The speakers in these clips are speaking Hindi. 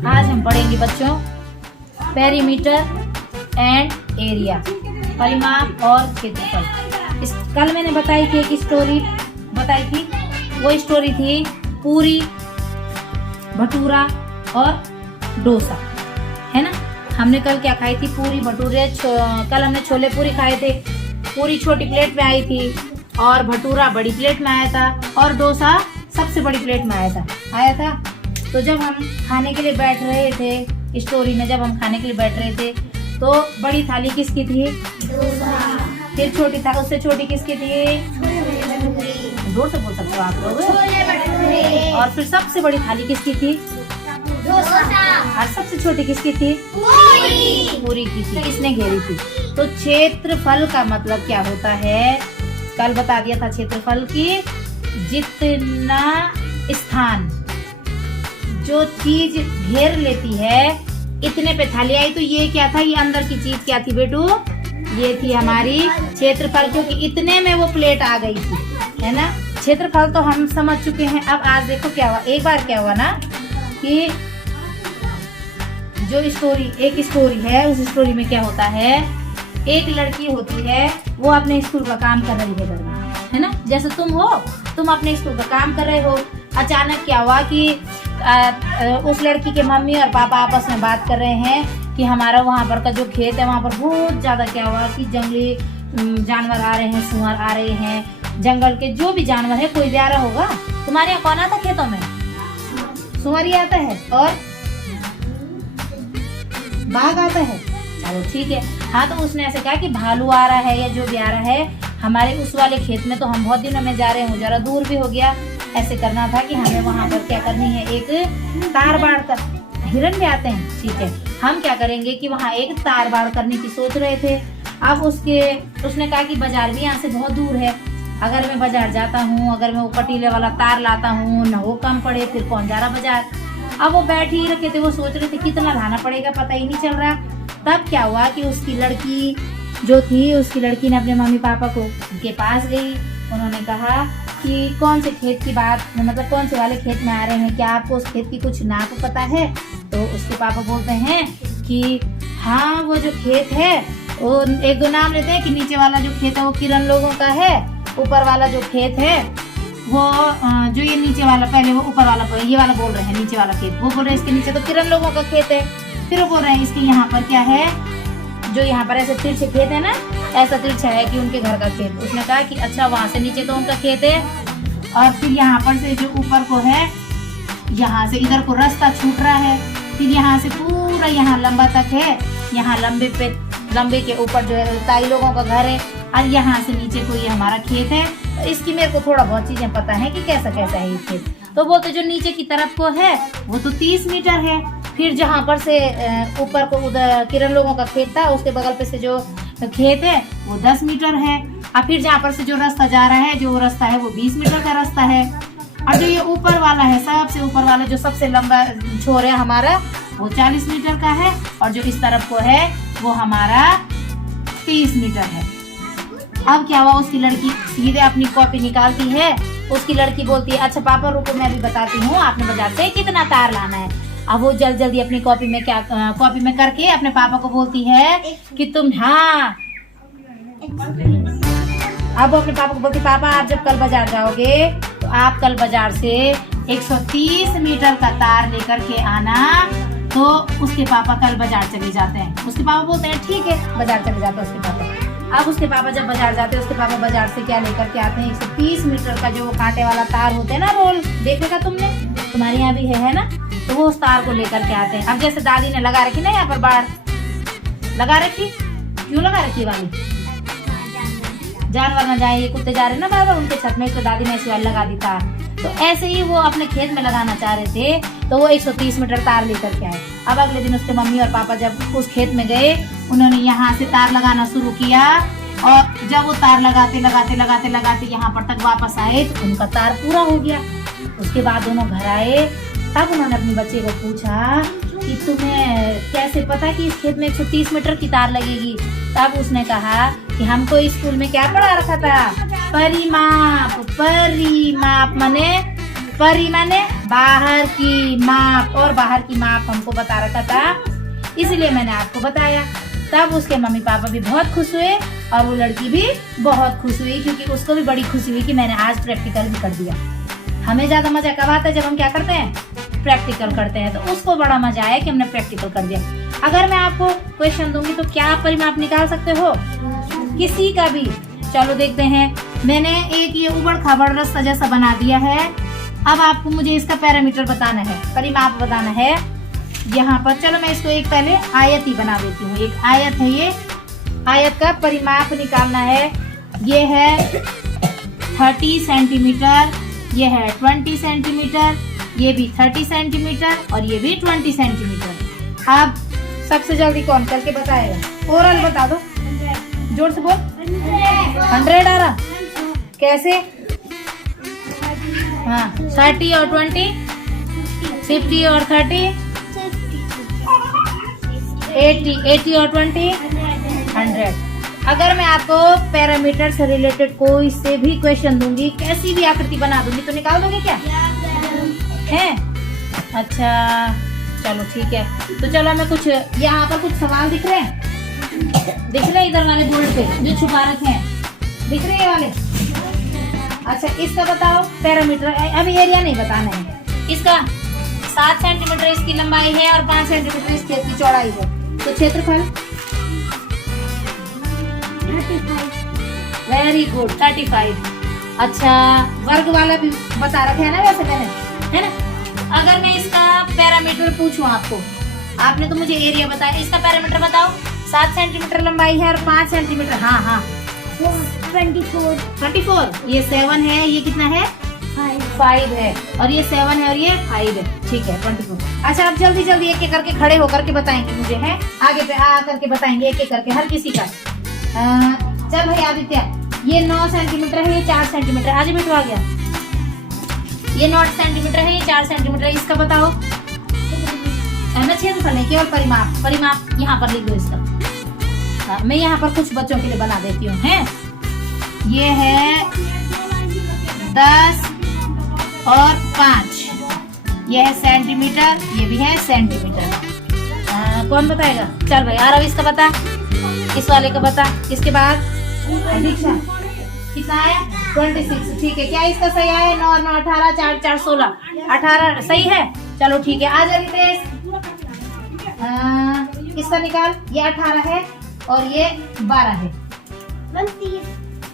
आज हम पढ़ेंगे बच्चों पेरीमीटर एंड एरिया, परिमाप और क्षेत्रफल। कल मैंने बताई थी एक स्टोरी बताई थी, वो स्टोरी थी पूरी, भटूरा और डोसा, है ना। हमने कल क्या खाई थी? पूरी, भटूरे। कल हमने छोले पूरी खाए थे। पूरी छोटी प्लेट में आई थी और भटूरा बड़ी प्लेट में आया था और डोसा सबसे बड़ी प्लेट में आया था। तो जब हम खाने के लिए बैठ रहे थे, स्टोरी में जब हम खाने के लिए बैठ रहे थे तो बड़ी थाली किसकी थी? फिर छोटी था, उससे छोटी किसकी थी? जोर से बोल सकते हो आप लोग। और फिर सबसे बड़ी थाली किसकी थी? और सबसे छोटी किसकी थी? पूरी की थी। किसने घेरी थी? तो क्षेत्रफल का मतलब क्या होता है? कल बता दिया था क्षेत्रफल की जितना स्थान जो चीज घेर लेती है इतने पे थाली आई। तो ये क्या था? ये अंदर की चीज क्या थी बेटू? ये थी हमारी क्षेत्रफल, क्योंकि इतने में वो प्लेट आ गई थी, है ना। क्षेत्रफल तो हम समझ चुके हैं। अब आज देखो क्या हुआ। एक बार क्या हुआ ना कि जो एक स्टोरी है, उस स्टोरी में क्या होता है, एक लड़की होती है, वो अपने स्कूल का काम कर रही है ना। जैसे तुम अपने स्कूल का काम कर रहे हो। अचानक क्या हुआ कि उस लड़की के मम्मी और पापा आपस में बात कर रहे हैं कि हमारा वहाँ पर का जो खेत है वहाँ पर बहुत ज्यादा क्या हुआ कि जंगली जानवर आ रहे हैं, सुअर आ रहे हैं, जंगल के जो भी जानवर है कोई भी आ रहा होगा। तुम्हारे यहाँ कौन आता खेतों में? सुअर ही आता है और बाघ आता है। चलो ठीक है। हाँ, तो उसने ऐसे कहा कि भालू आ रहा है या जो भी आ रहा है हमारे उस वाले खेत में, तो हम बहुत दिनों में जा रहे हैं, जरा दूर भी हो गया। ऐसे करना था कि हमें वहाँ पर क्या करनी है, एक तार बाड़ कर। हिरन भी आते हैं, ठीक है। हम क्या करेंगे कि वहाँ एक तार बाड़ करने की सोच रहे थे। अब उसने कहा कि बाजार भी यहाँ से बहुत दूर है, अगर मैं बाजार जाता हूँ, अगर मैं वो कटीले वाला तार लाता हूँ, न वो कम पड़े, फिर कौन जा रहा बाजार। अब वो बैठ ही रखे थे, वो सोच रहे थे कितना लाना पड़ेगा, पता ही नहीं चल रहा। तब क्या हुआ कि उसकी लड़की जो थी, उसकी लड़की ने अपने मम्मी पापा को उनके पास गई। उन्होंने कहा कि कौन से खेत की बात, मतलब कौन से वाले खेत में आ रहे हैं, क्या आपको उस खेत की कुछ नाप पता है? तो उसके पापा बोलते हैं कि हाँ, वो जो खेत है वो एक दो नाम लेते हैं कि नीचे वाला जो खेत है वो किरण लोगों का है, ऊपर वाला जो खेत है वो जो ये नीचे वाला, पहले वो ऊपर वाला, ये वाला बोल रहे हैं नीचे वाला खेत, वो बोल रहे हैं इसके नीचे तो किरण लोगों का खेत है। फिर वो बोल रहे हैं इसके यहाँ पर क्या है, जो यहाँ पर ऐसे तिरछे खेत है ना, ऐसा तिरछा है कि उनके घर का खेत। उसने कहा कि अच्छा, वहाँ से नीचे तो उनका खेत है, और फिर यहाँ पर से जो ऊपर को है, यहाँ से इधर को रास्ता छूट रहा है, फिर यहाँ से पूरा यहाँ लंबा तक है, यहाँ लंबे के ऊपर जो है ताई लोगों का घर है, और यहाँ से नीचे को ये हमारा खेत है। तो इसकी मेरे को थोड़ा बहुत चीजें पता है कि कैसा कैसा है ये खेत। तो बोलते जो नीचे की तरफ को है वो तो 30 मीटर है, फिर जहाँ पर से ऊपर को उधर किरण लोगों का खेत था उसके बगल पे से जो खेत है वो 10 मीटर है, और फिर जहाँ पर से जो रास्ता जा रहा है, जो रास्ता है वो 20 मीटर का रास्ता है, और जो ये ऊपर वाला है, सबसे ऊपर वाला जो सबसे लंबा छोर है हमारा, वो 40 मीटर का है, और जो इस तरफ को है वो हमारा 30 मीटर है। अब क्या हुआ, उसकी लड़की सीधे अपनी कॉपी निकालती है। उसकी लड़की बोलती है अच्छा पापा रुको, मैं भी बताती हूँ, आपने बाजार से कितना तार लाना है। अब वो जल्दी अपनी कॉपी में करके अपने पापा को बोलती है कि तुम, हाँ, अब वो अपने पापा को बोलती, पापा आप जब कल बाजार जाओगे तो आप कल बाजार से 130 मीटर का तार लेकर के आना। तो उसके पापा कल बाजार चले जाते हैं। उसके पापा बोलते हैं ठीक है, बाजार चले जाते हैं उसके पापा। अब उसके पापा जब बाजार जाते हैं, उसके पापा बाजार से क्या लेकर के आते हैं, 130 मीटर का जो वो कांटे वाला तार होते हैं ना, रोल देखा तुमने, तुम्हारे यहाँ भी है ना, तो वो उस तार को लेकर के आते हैं। अब जैसे दादी ने लगा रखी ना यहाँ पर बाढ़ लगा रखी, क्यों लगा रखी वाली, जानवर न जाए, ये कुत्ते जा रहे ना बार बार उनके छत में, तो दादी ने ऐसी वाली लगा दी तार। तो ऐसे ही वो अपने खेत में लगाना चाह रहे थे, तो वो 130 मीटर तार लेकर के आए। अब अगले दिन उसके मम्मी और पापा जब उस खेत में गए, उन्होंने यहाँ से तार लगाना शुरू किया, और जब वो तार लगाते यहाँ पर तक वापस आए तो उनका तार पूरा हो गया। उसके बाद दोनों घर आए, तब उन्होंने अपने बच्चे को पूछा कि तुम्हें कैसे पता कि इस खेत में 130 मीटर की तार लगेगी। तब उसने कहा कि हमको स्कूल में क्या पढ़ा रखा था, परिमाप। परिमाप माने परी माने बाहर की माप, और बाहर की माप हमको बता रखा था, इसलिए मैंने आपको बताया। तब उसके मम्मी पापा भी बहुत खुश हुए और वो लड़की भी बहुत खुश हुई, क्योंकि उसको भी बड़ी खुशी हुई कि मैंने आज प्रैक्टिकल भी कर दिया। हमें ज्यादा मजा कब आता है? जब हम क्या करते हैं? प्रैक्टिकल करते हैं। तो उसको बड़ा मजा आया कि हमने प्रैक्टिकल कर दिया। अगर मैं आपको क्वेश्चन दूंगी तो क्या आप परिमाप निकाल सकते हो? किसी का भी। चलो देखते हैं। मैंने एक ये उबड़ खाबड़ रास्ता जैसा बना दिया है। अब आपको मुझे इसका पैरामीटर बताना है, परिमाप बताना है। यहाँ पर चलो मैं इसको एक पहले आयत ही बना देती हूँ। एक आयत है, ये आयत का परिमाप निकालना है। ये है 30 सेंटीमीटर, ये है 20 सेंटीमीटर, ये भी 30 सेंटीमीटर और ये भी 20 सेंटीमीटर। अब सबसे जल्दी कौन करके बताएगा? ओरल बता दो, जोर से बोल। 100 आ रहा? कैसे? हाँ, 30 और 20, 50 और 30, 80 और 20, 100। अगर मैं आपको पैरामीटर से रिलेटेड कोई से भी क्वेश्चन दूंगी, कैसी भी आकृति बना दूंगी, तो निकाल दोगे क्या? है? अच्छा चलो ठीक है। तो चलो हमें कुछ यहाँ पर कुछ सवाल दिख रहे हैं, दिख रहे इधर वाले बोर्ड पे जो छुपा रखे हैं, दिख रहे हैं वाले? अच्छा इसका बताओ पैरामीटर। अभी एरिया नहीं बताना है। इसका 7 सेंटीमीटर इसकी लंबाई है और 5 सेंटीमीटर इसकी चौड़ाई है। तो क्षेत्रफल? Very good, 35। अच्छा वर्ग वाला भी बता रखे है ना वैसे मैंने, है ना? अगर मैं इसका पैरामीटर पूछूं आपको, आपने तो मुझे एरिया बताया, इसका पैरामीटर बताओ। 7 सेंटीमीटर लंबाई है और 5 सेंटीमीटर, हाँ हाँ 24। ये 7 है, ये कितना है? 5 है, और ये 7 है और ये 5 है। ठीक है 24। अच्छा आप जल्दी जल्दी एक एक करके खड़े होकर के बताएंगे मुझे, है आगे पे आ करके बताएंगे एक एक करके हर किसी का। चल भाई आदित्य, ये 9 सेंटीमीटर है, ये 4 सेंटीमीटर, आज बिठवा गया। ये 9 सेंटीमीटर है, ये 4 सेंटीमीटर, इसका बताओ। क्षेत्रफल है केवल परिमाप, परिमाप यहाँ पर लिख दो इसका। हाँ, मैं यहाँ पर कुछ बच्चों के लिए बना देती हूँ। है ये है 10 और 5, ये है सेंटीमीटर, ये भी है सेंटीमीटर। कौन बताएगा? चल भाई आरव इसका बता, इस वाले का बता। इसके बाद दीक्षा कितना आया? 26। ठीक है, क्या इसका सही आया? 9 9 18 4 4 16 18 सही है। चलो ठीक है, आ जा रितेश। इसका निकाल। ये 18 है और ये 12 है।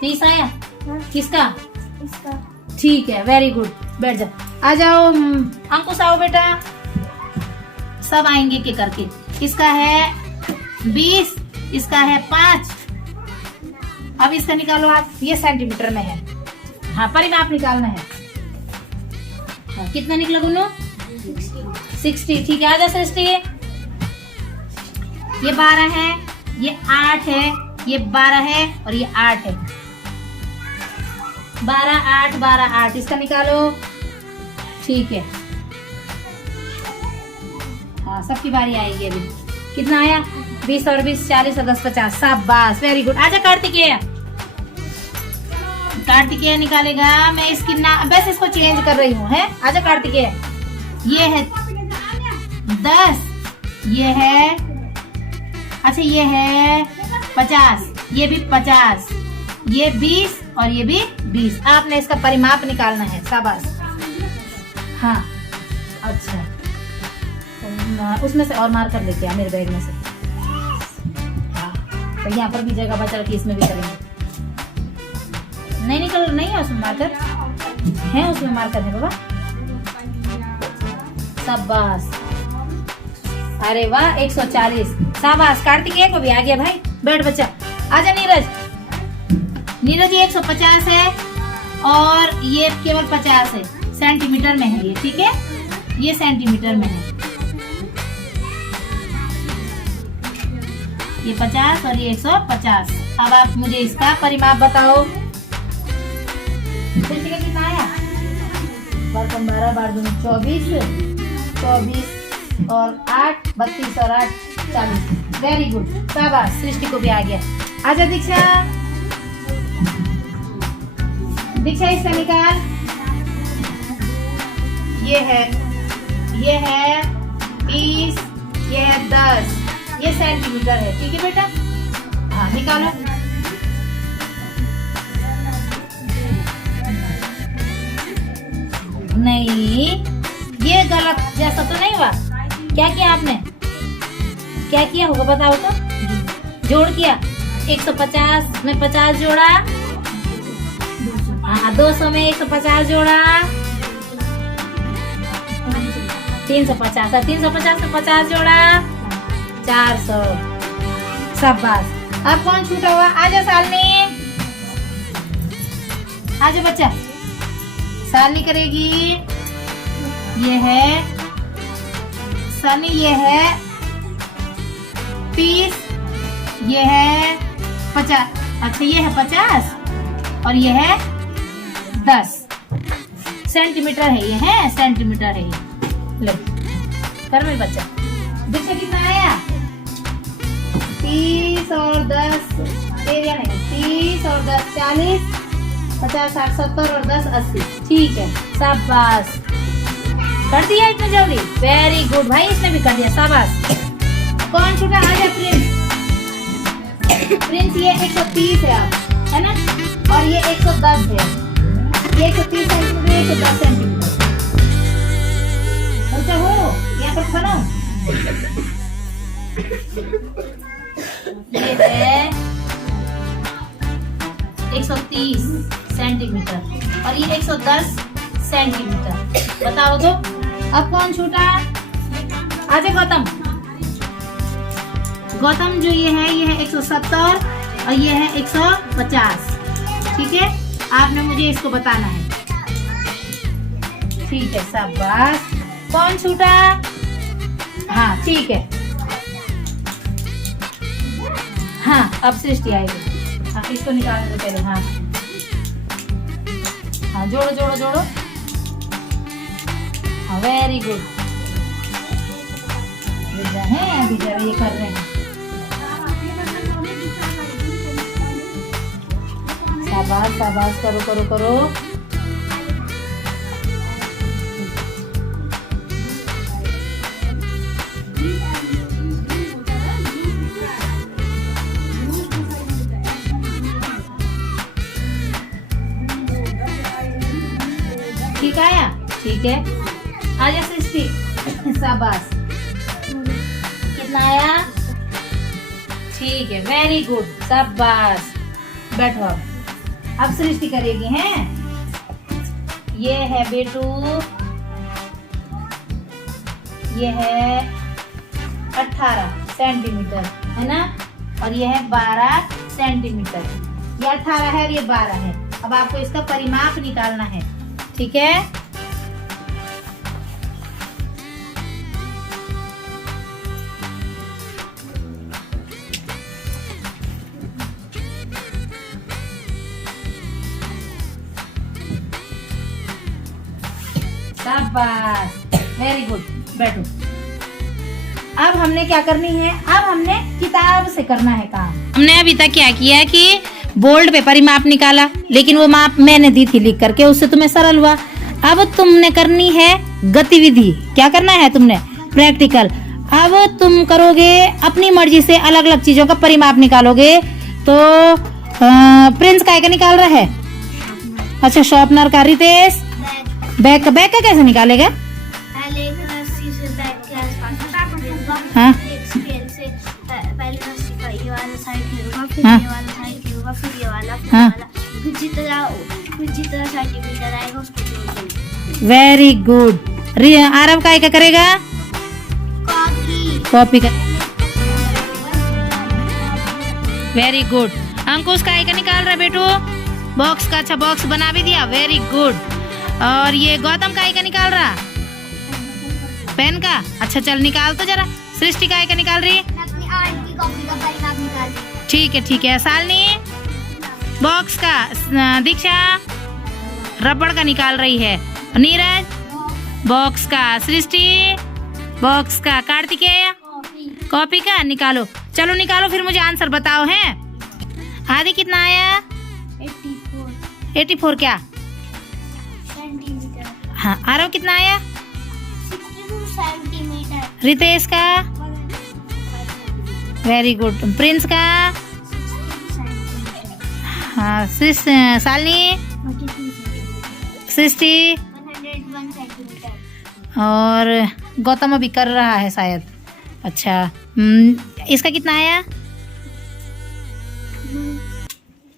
30 आया? किसका? ठीक है वेरी गुड, बैठ जा। आ जाओ अंकुश, आओ बेटा, सब आएंगे के करके। इसका है 20, इसका है 5। अब इसका निकालो आप, ये सेंटीमीटर में है। हाँ परिमाप निकालना है। हाँ, कितना निकला गुन्नू? 60। ठीक है, आजा सृष्टि। ये 12 है, ये 8 है, ये 12 है और ये 8 है। 12 8 12 8, इसका निकालो। ठीक है, हाँ सबकी बारी आएगी अभी। कितना आया? 20 और 20 40 और 10 50। शाबाश वेरी गुड। आजा कार्तिकेय, कार्तिकेय निकालेगा। मैं इसकी बस इसको चेंज कर रही हूँ, है। आजा कार्तिकेय। ये है 10, ये है, अच्छा ये है 50, ये भी 50, ये 20 और ये भी 20। आपने इसका परिमाप निकालना है। शाबाश। हाँ अच्छा, तो उसमें से और मार्कर लेके आ, मेरे बैग में से। हाँ तो यहाँ पर भी जगह बचा रखी, इसमें भी करेंगे। नहीं निकल नहीं है उसमें मार्कर, है उसमें मार्कर है बाबा। शाबाश, अरे वाह 140। शाबाश, कार्तिकेय को भी आ गया भाई। बैठ बच्चा। आजा नीरज। नीरज ये 150 है और ये केवल 50 है, सेंटीमीटर में है ये। ठीक है, ये सेंटीमीटर में है, ये 50 और ये 150। अब आप मुझे इसका परिमाप बताओ। कितना आया? 12 12 24, 24 और 8 32 और 8 40। वेरी गुड, शाबाश, सृष्टि को भी आ गया। आजा दीक्षा। दीक्षा इसका निकाल। ये है 30, ये है 10, ये सेंटीमीटर है। ठीक है बेटा, हाँ निकालो। नहीं, ये गलत जैसा तो नहीं हुआ। क्या किया आपने, क्या किया होगा बताओ तो। जोड़ किया, 150 में 50 जोड़ा, हाँ 200 में 150 जोड़ा, 350 और 350 में 50 जोड़ा, 400। शाबाश। अब कौन छूटा हुआ, आजा सालनी, आजा बच्चा। सालनी करेगी, ये है सालनी, ये है 30, ये है 50, अच्छा ये है 50 और ये है 10 सेंटीमीटर है, ये है सेंटीमीटर है ये। लो कर मेरे बच्चा, देखो कितना आया। 30 और 10 एरिया नहीं, 30 और 10 40, 50 60 70 और 10 80। ठीक है, शाबाश, कर दिया इतना जल्दी, वेरी गुड भाई, इसने भी कर दिया, शाबाश। कौन छूटा, आ जाए प्रिंस। प्रिंस ये 130 है आप, है ना, और ये 110 है, ये 130 सेंटीमीटर, 110 सेंटीमीटर। ऊंचा हो, यहाँ पर खड़ा। ये है 130 सेंटीमीटर और ये 110 सेंटीमीटर। बताओ तो अब कौन छूटा, आजा गौतम। गौतम जो ये है 170 और ये है 150। ठीक है, आपने मुझे इसको बताना है। ठीक है, शाबाश। कौन छूटा, हाँ ठीक है, हाँ अब सृष्टि आएगी। हाँ इसको निकालने दो पहले, हाँ हाँ जोड़ो जोड़ो जोड़ो, हाँ वेरी गुड। अभी जरा ये कर रहे हैं, शाबाश शाबाश, करो करो करो। ठीक आया, ठीक है, आजा सृष्टि, शाबाश। कितना आया, ठीक है, वेरी गुड, शाबाश। बैठो अब सृष्टि करेगी, हैं? ये है बेटू, ये है 18 सेंटीमीटर, है ना, और ये है 12 सेंटीमीटर। ये 18 है और ये 12 है। अब आपको इसका परिमाप निकालना है, ठीक है। शाबाश, वेरी गुड, बैठो। अब हमने क्या करनी है, अब हमने किताब से करना है काम। हमने अभी तक क्या किया कि बोर्ड पे परिमाप निकाला, लेकिन वो माप मैंने दी थी लिख करके, उससे तुम्हें सरल हुआ। अब तुमने करनी है गतिविधि। क्या करना है तुमने, प्रैक्टिकल। अब तुम करोगे अपनी मर्जी से अलग अलग चीजों का परिमाप निकालोगे। तो प्रिंस काय का निकाल रहा है, अच्छा शॉर्पनर का। रितेश बैग का कैसे निकालेगा, पहले एक रस्सी से बैग के आसपास, हाँ एक स्केल से पहले रस्सी का ये वाला साइड घेरूंगा, फिर हाँ। ये वाला साइड घेरूंगा, फिर ये वाला, फिर हाँ। ये वाला, फिर जितना सेंटीमीटर आएगा उसको जोड़। Very good. आरव काय का करेगा, कॉपी का। Very good. अंकुश काय का निकाल रहा है बेटू, बॉक्स का। अच्छा बॉक्स बना भी दिया, वेरी गुड। और ये गौतम काय का निकाल रहा, पेन का। अच्छा चल निकाल तो जरा। सृष्टि काय का निकाल रही है, मैं अपनी आर्ट की कॉपी का परिमाप निकाल रही हूं। ठीक है ठीक है। सालनी बॉक्स का, दीक्षा रबड़ का निकाल रही है, नीरज बॉक्स का, सृष्टि बॉक्स का, कार्तिकेय कॉपी का। निकालो, चलो निकालो, फिर मुझे आंसर बताओ। हैं आदि कितना आया, 84 84 क्या, सेंटीमीटर। हाँ। आरव कितना आया, सेंटीमीटर। रितेश का? Very good. प्रिंस का? हाँ। शालिनी? 60। 101 सेंटीमीटर। और गौतम अभी कर रहा है शायद। अच्छा। इसका कितना आया?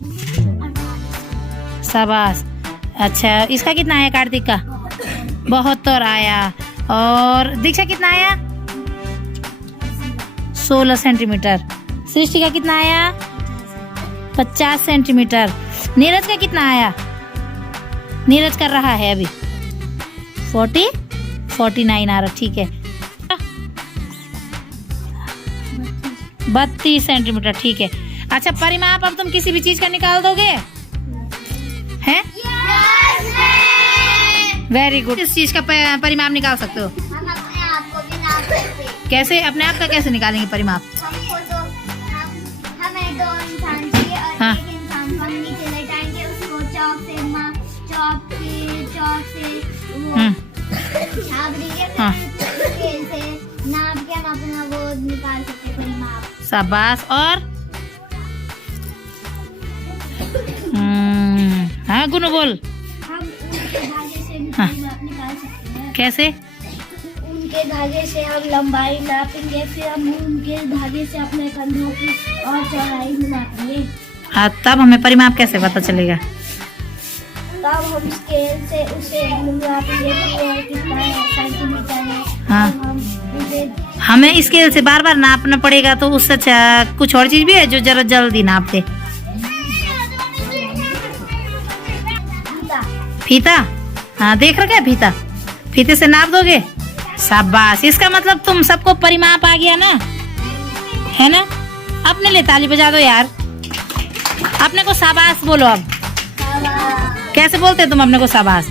68। शाबाश। अच्छा, इसका कितना आया कार्तिक का? 72 आया। और दीक्षा कितना आया? 16 सेंटीमीटर। सृष्टि का कितना आया? 50 सेंटीमीटर। नीरज का कितना आया? नीरज कर रहा है अभी 49 आ रहा। ठीक है। 32 सेंटीमीटर। ठीक है। अच्छा, परिमाप अब तुम किसी भी चीज का निकाल दोगे हैं? Very good. किस चीज का परिमाप निकाल सकते हो? हम अपने आप को भी नाप सकते हैं। कैसे? अपने आप का कैसे निकालेंगे परिमाप? हमको तो हमें 2 इंसान चाहिए और हाँ। एक इंसान को हम नीचे लेटाएंगे, उसको चौक से वो हम्म। छाप देंगे, हाँ। फिर स्केल से नाप के हम अपना वो निकाल सकते हैं परिमाप। शाबाश। और हाँ गुनु बोल। हम उनके धागे से भी हाँ। परिमाप निकाल सकते हैं। कैसे? उनके धागे से हम लंबाई नापेंगे, फिर हम उनके धागे से अपने कंधों की और चौड़ाई नापेंगे। हाँ, तब हमें परिमाप कैसे पता चलेगा? तब हम स्केल से उसे नापेंगे कि वो कितना सेंटीमीटर है। हाँ। तब हम उसे हमें स्केल से बार बार नापना पड़ेगा, तो उससे अच्छा कुछ और चीज भी है जो जरा जल्दी नाप दे? फीता? हाँ, देख रखा है फीता? फीते से नाप दोगे? शाबाश। इसका मतलब तुम सबको परिमाप आ गया ना, है ना? अपने लिए ताली बजा दो यार। अपने को शाबाश बोलो अब। कैसे बोलते हो तुम अपने को शाबाश?